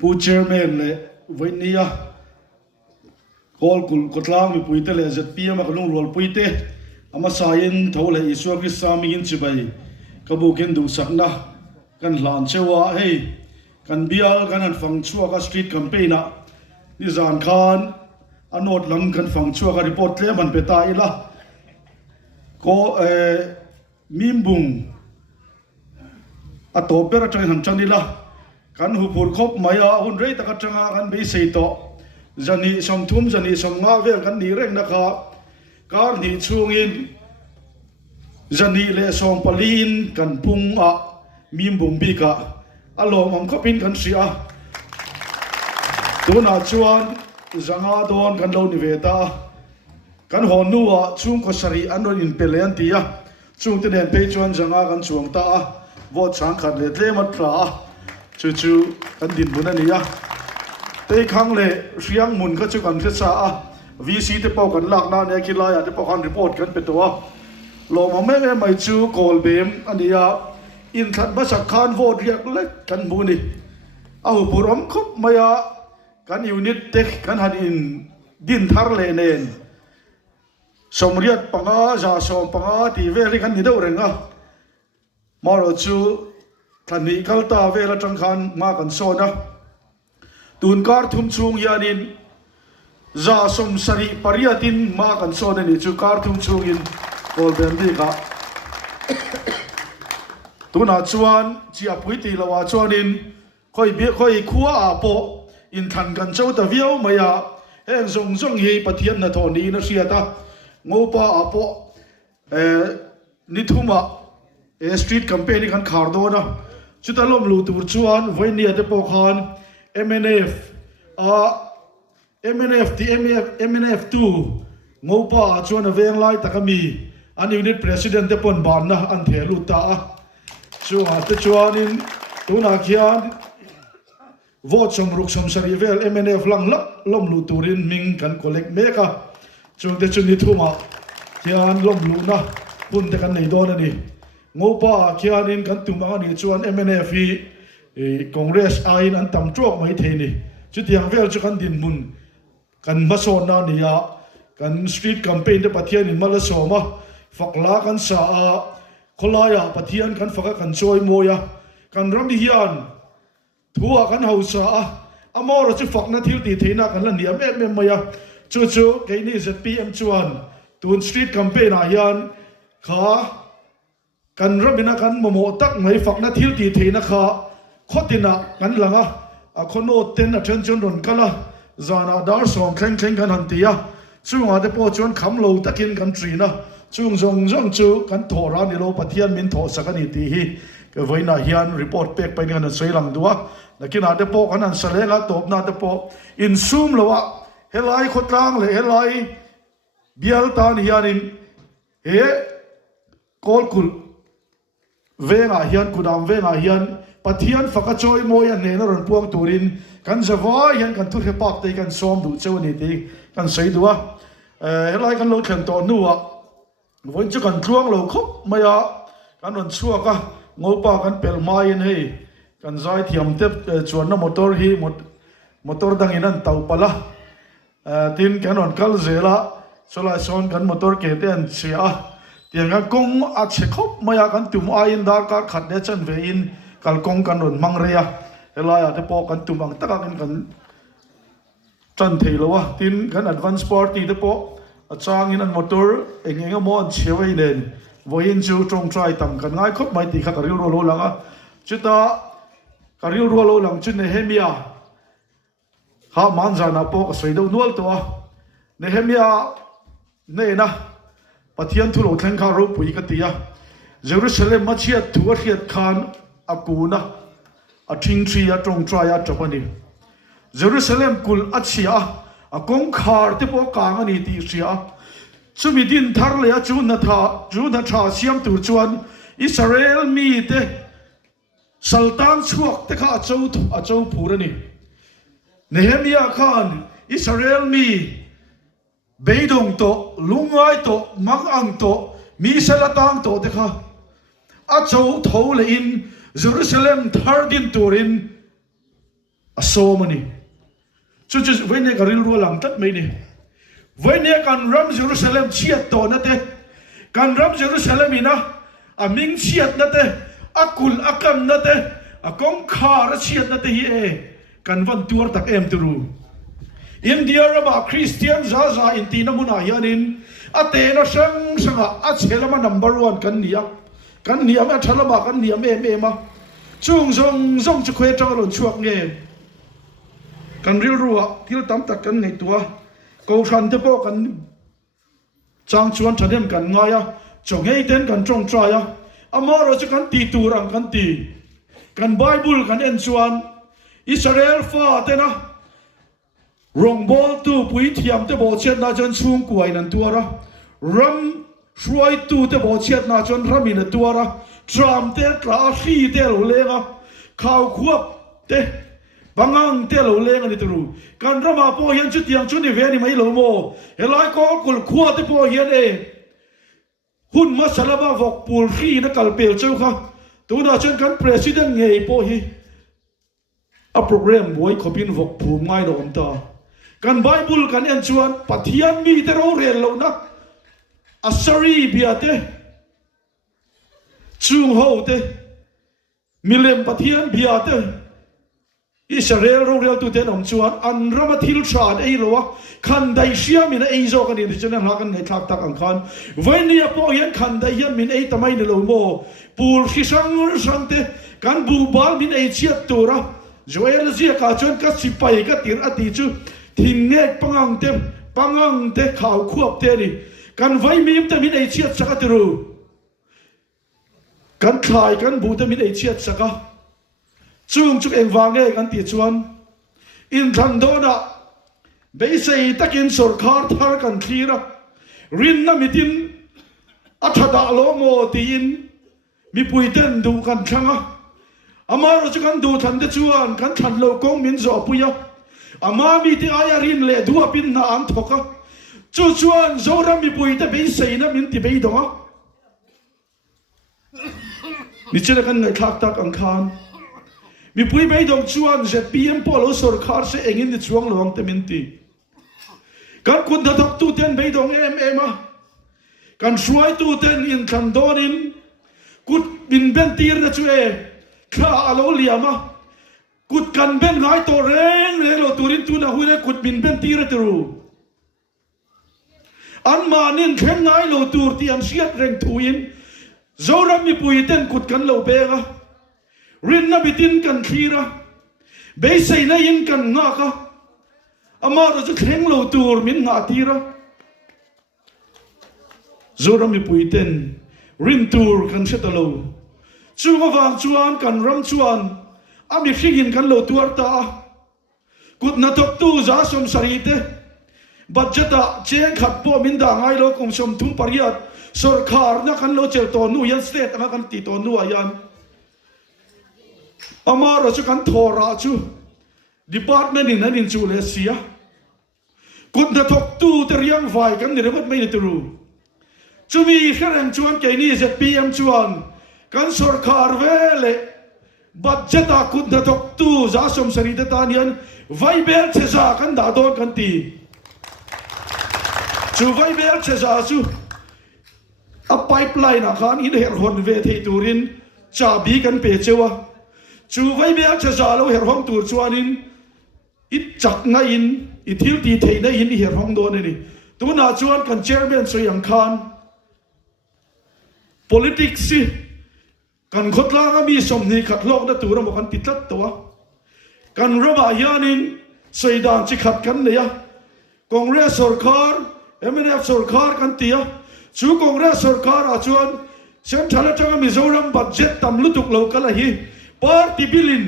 ผู้เชิญแม่เลยวันนี้กอลกุลกตลางมีปุยเตเลยจัดปีมาขลุ่งรัวปุยเตอามาสายันเท่าเลยอิสวากิสามีกินจิบไปกบูกินดูสักนะกันหลานเชื่อว่าเฮ้กันเบียกันอันฟังชั่วกับสตรีทแคมเปญนะนิจานคานอันโนดหลังกันฟังชั่วกับรีพอร์ตเล่มันไปตายละก็มีมบุงอัตโตเปรจังหันจังนี่ละกันหูพูดครบไม่เอาหุ่นเรยตะกัดจังกันไม่เสียต่อจันนี่สมทุ่มจันนี่สมงาเวกันนี่เร่งนะครับการนี่ช่วงอินจันนี่เลสองปลีนกันพุ่งมีมบุงบีกะอารมณ์มันก็เป็นกันเสียตัวน่าชวนจังอาโดนกันเรานิเวตากันหอนัวช่วงก็สรีอันโดนอินเปลี่ยนตีช่วงที่เดินไปชวนจังอากันช่วงตาวอดช้างขัดเล็ดเล่มัดปลาจู่ๆกันดินบุญนี่แต่ครั้งเลยเสียงมุนก็จะกันเสียซะวีซีที่ปอกันหลักนาเนี่ยคิดลายที่ปอกันรีพอร์ตกันเป็นตัวลงมาไม่จู่โกลเบมอันนี้อินทัดมาสักคานโวดเรียกเล็กกันบุญนี่เอาบุรมคบมากันยูนิตเทคกันหันอินดินทาร์เลเนนสมเรียดปังอาจ่าสมปังอาที่เวลิกันนี่เด้อเรงมาเราจู่ท่านนี้เขาตาเวลจังคันมากันโซนะตูนการทุ่มชุงยานินจ่าสมสริปริยตินมากันโซนนี่จู่การทุ่มชุงอินโกลเบนดีค่ะตัวน่าชวนจีบพุยตีละว่าชวนินค่อยเบี้ยค่อยขัวอาโปอินทันกันเจ้าตะเวียวมายาเอ็งทรงเฮปะเทียนนาทอนีนะเสียตางูปะอาโปนิทุมะสตรีทแคมเปญนี่กันขาดโดนะชุดตะลมลูตูชวนไว้เนี่ยจะปกคัน MNF MNF ที่ MNF2 งูปะชวนเวียงไล่ตะกมีอันยูนิตประธานเตปนบานนะอันเทลูตาชัวร์ชวนนินตัวนักเขียนวอดสมรุกสมสรีเวล MNF หลังละลมลูตูรินมิงกันคอลเลกเมกะช่วงเดชนิทุมาเขียนลมลูนะพุ่นแต่กันในโดนนี่งูป่าเขียนินกันตุมานี่ชวน MNF คอนเกรสไอนันตำจวกไม่เทนี่จุดยังเวลจุกันดินมุนกันมาโซนนานี่ยกันสตรีทแคมเปญที่ปะเทียนนี่มาละโซมาฝักลากันสาคนลายปะเทียนกันฝักกันช่วยโมยกันรำดิยันทัวกันเฮาสาอามอร์จะฝักนาทิวตีเทน่ากันละเนี่ยแม่มายจู่ๆแกนี่จะPMชวนตูนสตรีทแคมเปญอายันขากันรำบินากันโมตักไม่ฝักนาทิวตีเทน่ะขาขดตินะกันหลังคนโอเต็นเทนจนรนกันละจานาดาร์สองแข่งกันหันตีช่วงอาเดปอชวนคำโลตะกินกันทรีนะช่วงจู่กันโถรานิโลปะเทียนมินโถสักนิตีฮีก็ไว้นาฮิอันรีพอร์ตเปกไปเงินสวยหลังตัวนักกินอาเดปอกันนั่นเสลงตบนาเดปออินซูมแล้ววะเฮลัยขดกลางเลยเฮลัยเบียลตานฮิอันอินเฮกอลกุลเวงอาฮิอันกุดามเวงอาฮิอันปะเทียนฝักจอยโมยันเนนรอนพวงตูรินกันจะว่ายันกันทุกเฮปักตีกันซ้อมดูเจ้านี่ตีกันใส่ตัวเฮลัยกันโลดแข่งต่อนัววันจะกันช่วงเราครบไม่ยากันนนชั่วก็งูปากันเปลไม้ให้กันใจเทียมเต็บชวนน้ำมอเตอร์ฮีมอเตอร์ดังอินันเต่าปละทีนกันนนกัลเซล่าสลายซ้อนกันมอเตอร์เกตเอนเสียเตียงกันกงอัดเชคบไม่ยากันตุ่มอายินดาร์การขัดเดชันเวอินกัลกงกันนนมังเรียเฮลายอาเดปอกันตุ่มอังตะกันจันทีแล้ววะทีนกันแอดวานซ์พาร์ตี้เดปออาจารย์นั่นมอเตอร์เองก็มองเชื่อไว้เด่นวันจู่ตรงใจต่ำกันง่ายครบไม่ตีขัดการิวรัวหลังจุดตาการิวรัวหลังจุดเนเฮมียข้ามันจานาปอกสวยดูนวลตัวเนเฮมียเนี่ยนะปะเทียนทุลุแข่งข้ารูปุยกติยาเยรูซาเล็มมาเชียตัวเชียดคานอากูนะอาทิงทรียตรงใจจับนี่เยรูซาเล็มกุลอัชยาอากงขาร์ที่พวกกางนี่ตีเสียสุมิดินทาร์เลยจูนทาเสียมตัวจวนอิสราเอลมีเตสัลตันชวกเตข้าเจ้าผู้นี่เนเฮมียาขานอิสราเอลมีเบยดงโตลุงไอโตมังอังโตมีเซลตังโตเตข้า a chau tho le in Jerusalem thar din turin a so mani chu chu vene ka ril ru lang tat mai ni vene kan ram Jerusalem chiat to na te kan ram Jerusalem ina a ming chiat na te akul akam na te a kong khar chiat na te hi e kan van tur tak em turu India rama Christian za in tina muna yanin ate na sang sanga a chelama number 1 kan niam a thalama kan niam em ma chung zong chu khwe tang lon chuak nge kan ril ruwa til tam tak kan nei tua ko than te po kan chang chuan thanem kan ngaya chongei ten kan chong traya amaro chu kan ti turang kan ti kan bible kan en chuan Israel fa te na rong bol tu pui thiam te bo chet na jon chung kuai nan tuara ram shuai tu te bo chet na jon ramin tuara tram te tra hi te lo lenga khau khuap te bangang te lo lenga ni tru kan rama po hian chu tiang chu ni ve ni mai lo mo helai ko kul khua te po hian e hun ma salama vok pul hi na kal pel chau kha tu na chen kan president ngei po hi a program boy khopin vok pu ngai lo om ta kan bible kan en chuan pathian mi te ro rel lo na asari biate chung ho te milem pathian biate Israel ro rel tu te nom chuan an ramathil than ei lo khan dai siam in ei zo kan ni chen ha kan nei thak tak ang khan voinia po hian khan dai hian min ei tamai ni lo mo pul khi sang te kan bu bal min ei chiat tura joel zia ka chon ka sipai ka tir ati chu thing nge pangang te khau khuap te ni kan vai mim te min ei chiat saka tiru kan khai kan bu te min ei chiat saka chung chuk eng wange kan ti chuan in than do na be sei takin sarkar thar kan thira rin na mitin athada lo mo tin mi puiten du kan thanga amaro chu kan du than te chuan kan than lo kong min zo puya ama mi ti aya rin le dua pin na an thoka chu chuan zora mi puite be sei na min ti be donga ni chele kan ngai thak tak ang khan mi pui be dong chuan je pm polo sarkar se engin ni chuang lawang te min ti kan kun da thak tu ten be dong em a kan shuai tu ten in than donin kut bin ben tir na chu e kha alo liama kut kan ben ngai to reng lo turin tu na hu ne kut bin ben tir tru an manin khen ngai lo tur ti am siat reng thuin zoram mi pui ten kut kan lo bega rin na bitin kan khira be sei na in kan nga ka amaro chu khen lo tur min nga tira zoram mi pui ten rin tur kan setalo chu ma wang chuan kan ram chuan ami khigin kan lo tuar ta kut na tok tu za som sarite budgeta chen khat po min da ngai lo kum som thum pariat sarkar na kan lo chel to nu yan state anga kan ti to nu ayan amaro chu kan thora chu department in anin chu le sia kut na tok tu te riang vai kan ni rebot mai ni tru chu mi kharang chuan ke ni zpm chuan kan sarkar vele budgeta kut na tok tu za som sarite ta nian vai bel che za kan da don kan ti chu vai bel che za chu a pipeline a khan in her hon ve thei turin cha bi kan pe chewa chu vai bel che za lo her hong tur chuanin it chak na in ithil ti thei na in her hong don ni tu na chuan kan chairman soyang khan politics si kan khotla mi som ni khat lok da tur mo kan titlat to kan roma yanin soidan chi khat kan ne ya congress sarkar mnf sarkar kan tia chu congress sarkar a chuan central atanga mizoram budget tam lutuk local hi party billin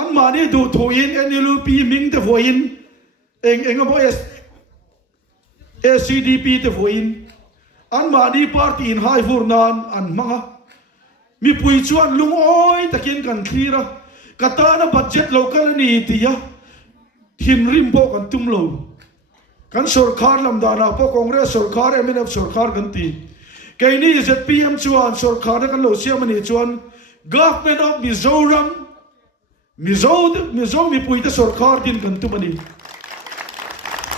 an mani du thoin nlup ming te voin eng abo acdp te voin an mani party in hai furnan an manga mi pui chuan lung oi takin kan thira katana budget local ni tia hin rim po kan tumlo kan sarkar lamdana po congress sarkar mnf sarkar kan ti cái này ZPM chuan sarkar na kan lo siam ani chuan government of Mizoram Mizo mi pui ta sarkar din kan tu mani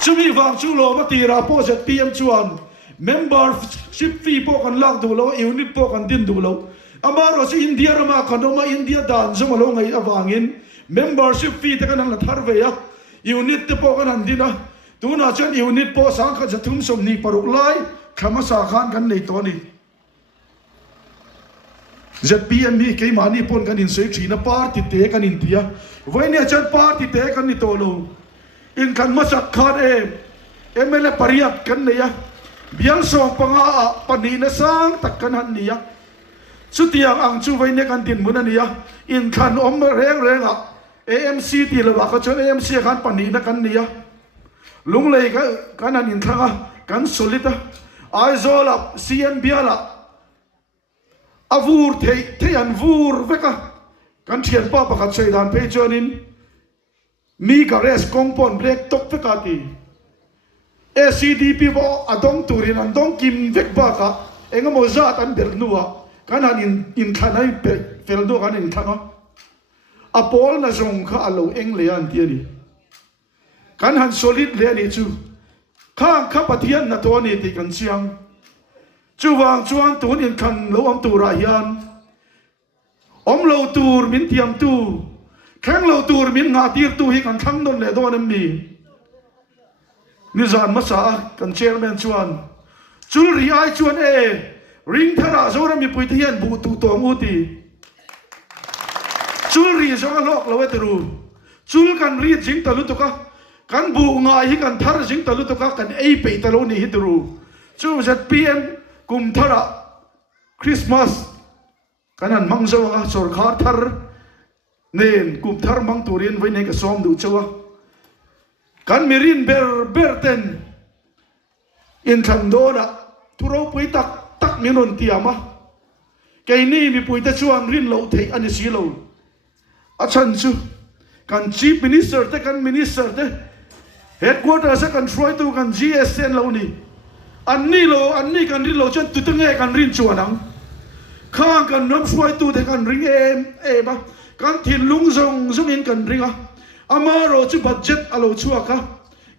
chumi wang chu lo ma ti ra po ZPM chuan membership fee po kan lak du lo unit po kan din du lo amaro si India rama kanoma India dan zo lo ngai awangin membership fee ta kan ang thar ve ya unit te po kan an din a tu na chuan unit po sang kha jathum som ni paruk lai khama sa khan kan nei to ni ZPM mi ke mani pon kan in sei thina party te kan in tia voi ne chan party te kan ni to lo in kan masak khan MLA pariat kan ne ya biang song panga pani na sang tak kan han ni ya chu tiang ang chu voi ne kan tin mun ani ya in khan om reng a AMC ti lo wa ka chon AMC khan pani na kan ni ya lung lei ka kan an in thanga kan solita aizola CNB la avur thei an vur veka kan thian pa pakhat sei dan pe chonin mi ka res kongpon black tok veka ti ACDP bo adong turin an dong kim vek ba ka engamo zat an ber nuwa kan an in thanai fel do kan in thanga apol na zong kha alo eng le an ti ni kan han solid le ni chu khang kha pathian na to ni ti kan siang chu wang chuan tun in khan lo am tu ra hian om lo tur min tiam tu khang lo tur min nga tir tu hi kan thang don le don am ni ni zan ma sa kan chairman chuan chul ri ai chuan ring thara zora mi pui hian bu tu to mu ti chul ri zo lok lo etru chul kan ri jing ta lu to ka kan bu nga hi kan thar jing ta lu to ka kan ei pe ta lo ni hi tru chu ZPM kum thara Christmas kanan mangzo a sarkar thar nen kum thar mang turin vai nei ka som du chawa kan mirin berten in thandora turo pui tak minon tiama kai ni mi pui ta chuang rin lo thei ani si lo a chan chu kan chief minister te kan minister te headquarters kan troi tu kan GSN lo ni anni kan rin lo chen tu nge kan rin chuanang khang kan nom troi tu te kan ring ba kan thin lung zong in kan ringa amaro chu budget alo chuaka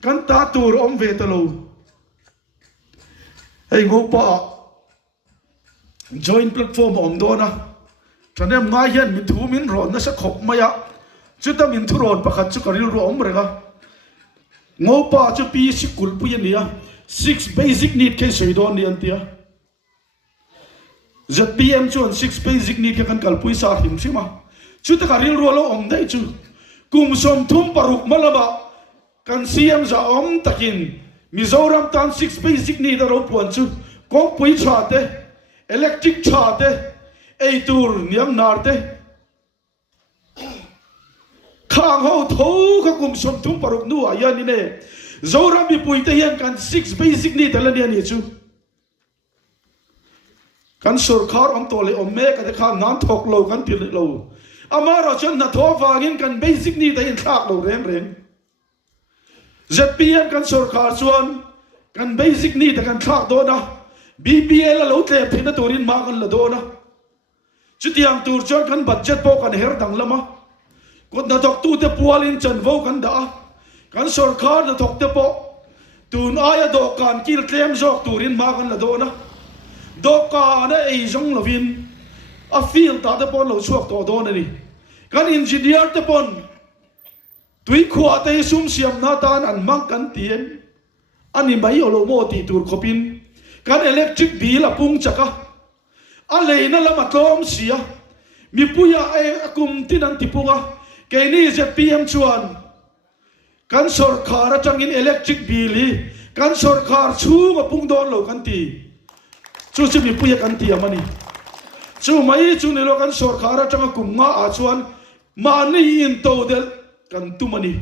kan ta tur om ve ta lo hey ngo pa joint platform om do na thanem ngai hian min thu min ron na sa khop maya chu ta min thu ron pakhat chu karil ro om rega ngo pa chu pi sikul pu yan ya 6 basic need ke sei don ni an tia ZPM chuan 6 basic need ke kan kalpui sa him sima chu ta karil ro lo om dai chu kum som thum paruk malaba kan CM za om takin Mizoram tan 6 basic need ro puan chu kong pui chate electric chate ei tur niam narte khang ho tho ka kum som thum paruk nu ayan ni ne Zoram mi pui te hian kan 6 basic need ala ni chu kan sarkar om tole om me ka kha nan thok lo kan til lo amaro chan na tho wangin kan basic need in thak lo reng ZPM kan sarkar chuan kan basic need kan thak do na BPL lo tle phina turin ma kan la do na chutiang tur chuan kan budget po kan her dang lama kot na tok tu te pualin chan vo kan da kan sarkar na tok te po tun aya do kan kil tlem jok turin ma kan la do na do ka na ei jong lovin a feel ta te pon lo chuak to do na ni kan engineer te pon tui khwa te sum siam na tan an mang kan tien ani mai olo mo ti tur khopin kan electric bill a pung chaka a leina lama tlom sia mi puya akum tinan tipunga ke ni ZPM chuan kan sarkar atangin electric bill hi kan sarkar chunga pung don lo kan ti chu mi puya kan ti amani chu mai chu ni lo kan sarkar atanga kumnga a chuan mani in to del kan tumani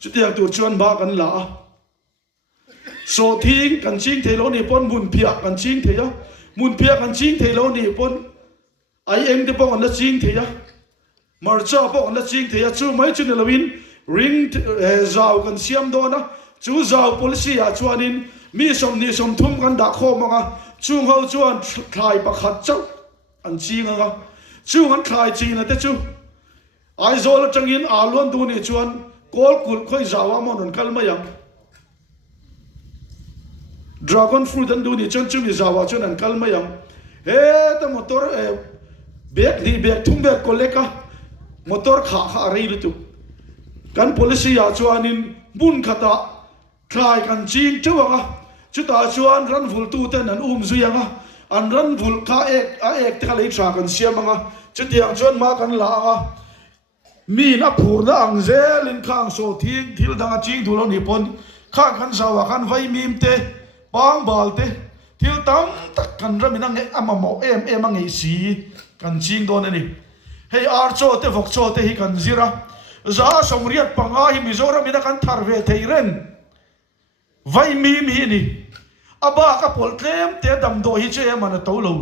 chu tiang tur chuan ba kan la so thing kan ching thelo ni pon mun phia kan ching theya mun phia kan ching thelo ni pon ai em te pon la ching theya marcha pon la ching theya chu mai chu ni lawin ring zau kan siam do na chu zau policy a chuanin มีสมนี่สมทุ่มกันดักโคมังช่วงเขาชวนคลายประคัดเจ้าอันจีงะช่วงกันคลายจีนะเตจูไอโซลจังยินอาล้วนดูนี่ชวนโกลกุลค่อยจาวามอนกันมายังดราก้อนฟรุตอันดูนี่จนจุมีจาวาจนอันกันมายังเฮ้แต่มอเตอร์เบรกดีเบรกทุ่มเบรกคนเล็กมอเตอร์ขาอะไรรู้ตุกัน policy อาชวนินบุญขตาคลายกันจีนเจ้าว่าชุดอาชวนรันฟุลตูเต้นอันซุยังอันรันฟุลข้าเอกที่เขาเลยชากันเสียมังชุดอย่างชวนมากันลามีนับผูนอังเซลินข้างโซทิ้งทิลดังจีนดูเราหนีปนข้างกันสาวกันไฟมีมเตปางบาลเตทิลตั้มตักกันรำมินังเอมาหมอมังไอสีกันจีนโดนนี่ให้อาร์โซเตฟกโซเตฮิกันซิระจ้าสมเรียดปังอาหิมิโซรามินักันทาร์เวเทเรนไว้มีนี่อาบ้ากับพลเคลมเตะดำโดฮิเจมันเตาลู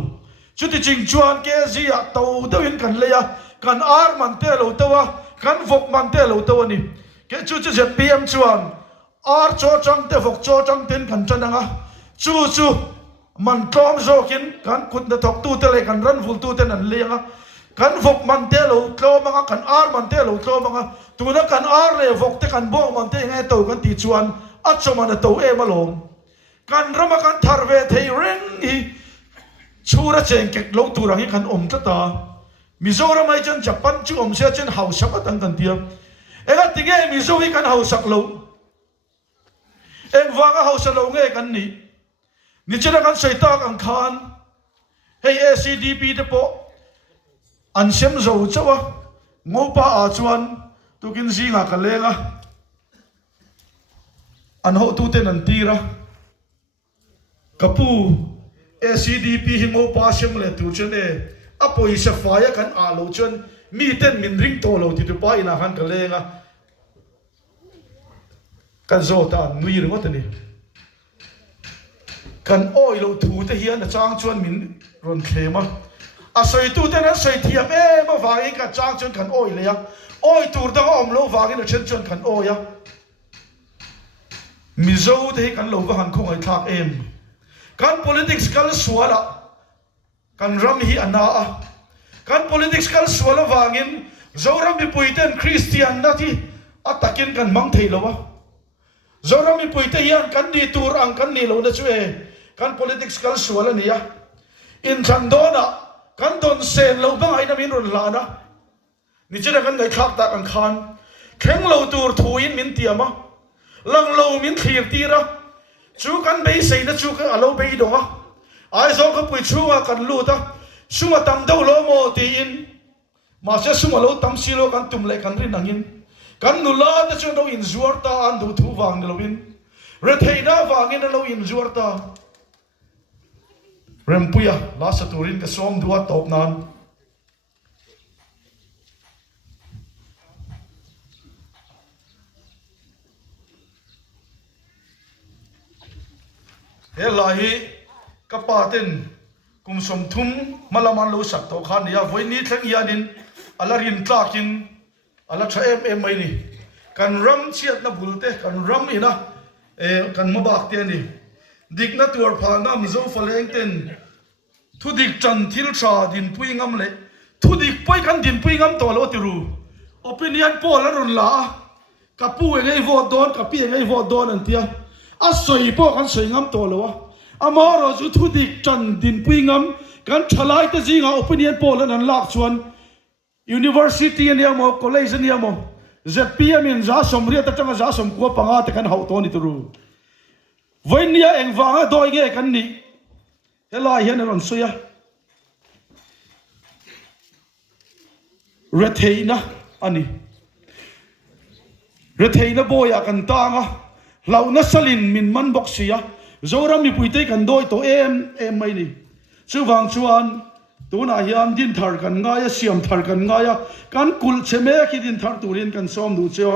ชุดที่จริงชวนเกจีอะเตาเดินกันเลยกันอาร์มันเตะลูตัวกันฟกมันเตะลูตัวนี่เกชุดที่จะพีเอ็มชวนอาร์โจจังเตะฟกโจจังเต้นกันจันงะชูมันตอมโจกินกันคุดเดตอกตู้เตะเลยกันรันฟุลตู้เตะนั่นเลยกันฟกมันเตะลูตัวมังกันอาร์มันเตะลูตัวมังตัวนั้นกันอาร์เลยฟกเตะกันบ่มันเตะไงตัวกันตีชวนอัจฉมันตัวมาลงกันรำกันทาร์เวทเฮเรงฮีชูระเจงเก็กลงตัวรังฮีกันตามิโซราไม่จันจับปันจูเสียจันเฮาสักตั้งกันเดียวติงมิโซฮีกันเฮาสักโลฟังเฮาสักโลกันนี่จะกันใส่ตากันคานเฮ้ย ACDP เดปออันเชื่อมโซ่เจ้าวะงูป่าอาชวนตุกินซีงากันเลยอันเขาตู้เต้นอันตีระกับผู้ ACDP หิมป่าเชื่อมเลยตัวจนอพอยส์ไฟกันอาโลจนมีเต้นมินริงโตโลที่ตัวป้าอินาฮันกันเลยกันโซตานนุยหรือว่าตัวนี้กันโอ้ยโลถูแต่เฮียนจ้างชวนมินรอนเคลมอาศัยตู้เต้นนั้นใส่เทียมมาฟังเองกันจ้างชวนกันโอ้ยเลยโอ้ยตัวดังอมโลฟังเองเช่นชวนกันโอ้ยมิโซเด็กกันโลกหันคงไอ้ทักกัน politics กันสวละกันรำฮีอันน่ากัน politics กันสวละวางินโจรำมีปุยเต้นคริสเตียนนะที่อัตกินกันมังเทลวะโจรำมีปุยเตียนกันดีตูรังกันนี่เราเนี่ยช่วยกัน politics กันสวละนี่อินชันโดนะกันโดนเซนเราบ้างไอ้น้ำมินรุนลานะนี่จะได้กันได้ทักตากันคานแข็งเราตูร์ทูอินมินเตียมะลังเรามินขีดตีระชูกันไม่ใส่นะชูกันเราไปดูอ่ะไอ้สองเขาไปชูกันลู่ตาชูมาตั้มเดาโลโมตีอินมาเสียชูมาเราตั้มซีโลกันตุ่มเลยกันรินนังอินกันนุลาแต่ชูเราอินจวร์ตาอันดูทูวังเราอินเรทเฮน่าวังอินเราอินจวร์ตาเรมปุยะลาสตูรินก็ซ้อมดูว่าตบนานเฮลัยกับปาตินกุมสมทุมมาลามันรู้สักตัวขันยาวันนี้ทั้งยาดินอาลารินตากินอาลาใช้ไม่นี่กันรำเชียดนับบุลเตกันรำอีนะกันมาบักเตียนี่ดิกนัตัวพางามโจฟเลงเต็นทุดิกจันทิลชาดินปุยงามเลยทุดิกปุยกันดินปุยงามตัวเราติรูโอปิเนียนโพลรุนละกับปุยไงโวดโดนกับพี่ไงโวดโดนอันเดียอาศัยพวกกันสวยงามตัวเลยวะอามาเราจะทุดิกจันดินปุยงามกันทลายแต่จริงอ่ะโอปิเนียนโพลนั้นหลักชวน University เนี่ยมั้ง College เนี่ยมั้งจะพี่มินจ้าสมเรียแต่จังจ้าสมกัวปังอาแต่กันหาตัวนี่ตัวรู้วันนี้เองฟังโดยเงี้ยกันนี่เฮลายเห็นอะไรสุยะเรทเฮนะอันนี้เรทเฮนะบ่อยกันต่างอ่ะเรานัสลินมินมันบอกเสียโจรามีปุยเตกันโดยตัวไม่นี่ชื่อฟังชวนตัวนายามดินทาร์กันง่ายเสียมทาร์กันง่ายกันกุลเชเมคิดินทาร์ตูรินกันซ้อมดูเชียว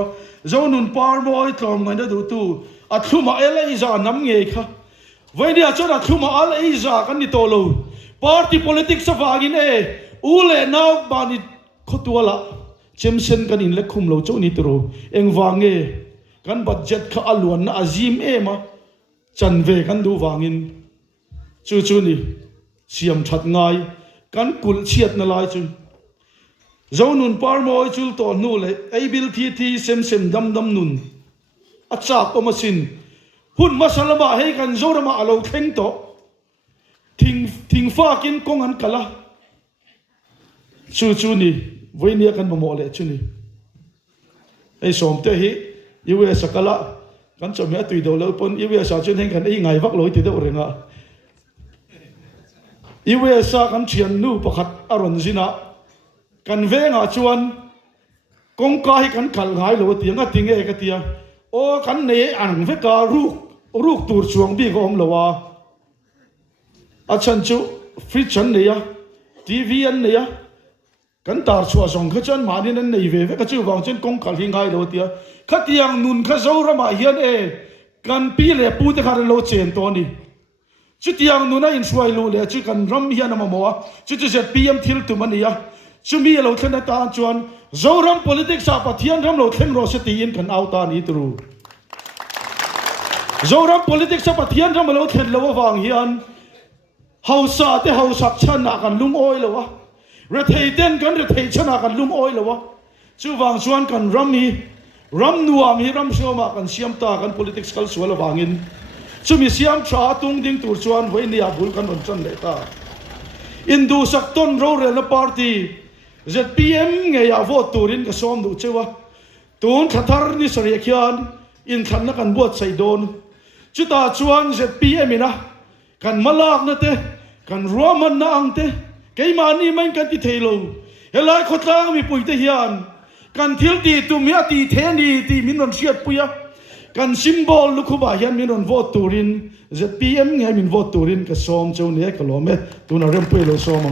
โจนุนปาร์บอยตรองมันดูตู้อัตลุมาเอลอิจาน้ำเงยค่ะวันนี้อาจารย์อัตลุมาเอลอิจากันนี่โตโลพาร์ตี้ politics สฟากินอูเล่นาวบานิขตัวละเชมเซนกันอินเล็กคุมโลเจ้านี่ตัวเองวางกันบัดเจ็ตข้าล้วนอาซิมมา จันเวกันดูวางินจู่ๆนี่เสียมชัดง่ายกันกุลเชียดนาลายจุนเจ้านุนปาร์มอยจุลตัวนู่เลยไอบิลทีเซมดำนุนอาจากอมาสินหุ่นมาสลบะให้กันเจ้าระมาเอาเข่งโตทิ้งฟ้ากินกงอันกะละจู่ๆนี่เวเนียกันมาโมเลจุนี่ไอสมเตหิยูเอสกะละกันจะไม่ตุยเดาแล้วปนยูเอสจุนเห็นกันไอไงวักลอยติดเดาเรงะยูเอสกันเชียนนู่ประคัดอารมณ์สินะกันเวงอาชวนกงกายกันขัลหายโลเตียงติงเอกเตียโอกันเนอันเวการูกตูร์ช่วงบีก็อมละวะอาชันจูฟริชันเนี่ยทีวีอันเนี่ยกันตาชัวส่งขจันมานี่นั่นในเวก็จูวางเช่นกงขัลหิงหายโลเตียขัดยังนุนขจาวระมาเฮียนกันปีเล่ปูเตคาร์โลเชนตัวนี้จุดยังนุนอินสวยลูเล่จุกันรำเฮียนมาโมะจุดเจ็ดปีมทิลตุมันเนี่ยจุมีเราเช่นตาจวนเจ้ารำ politics อาปะเทียนรำเราเข่งรอสตีนกันเอาตานี้ตรูเจ้ารำ politics อาปะเทียนรำเราเข่งเราวางเฮียนเฮาซาเตเฮาสักชนะกันลุงอ้อยเลยวะเรทเฮเดนกันเรทเฮชนะกันลุงอ้อยเลยวะจู่วางชวนกันรำนัวมีรำเชื่อมากันเสียมตากัน politics กันสวยละวางินจู่มีเสียมชาตุงดิ้งตัวชวนไว้เนี่ยบุลกันวันจันทร์เลยตาอินดูสักต้นเราเรียนปาร์ตี้ZPM ไงอย่าโหวตตูรินก็ซ้อมดูเจ้าวะตูนขัดทาร์นี่สเรียกยันอินขันนักกันบวชใส่โดนจุดตาชวน ZPM นะกันมาลากนะเตกันรัวมันนะอังเตไกมานี่มันกันที่เทโลเฮลัยขดลางมีปุ๋ยเทียนกันทิลตีตุมีอตีเทนีตีมินนเชียดปุยกันซิมบอลลูกขบายันมินนโหวตตูริน ZPM ไงมินโหวตตูรินก็ซ้อมเจ้าเนี่ยก็ล้อมตูน่าเริ่มปุยเราซ้อม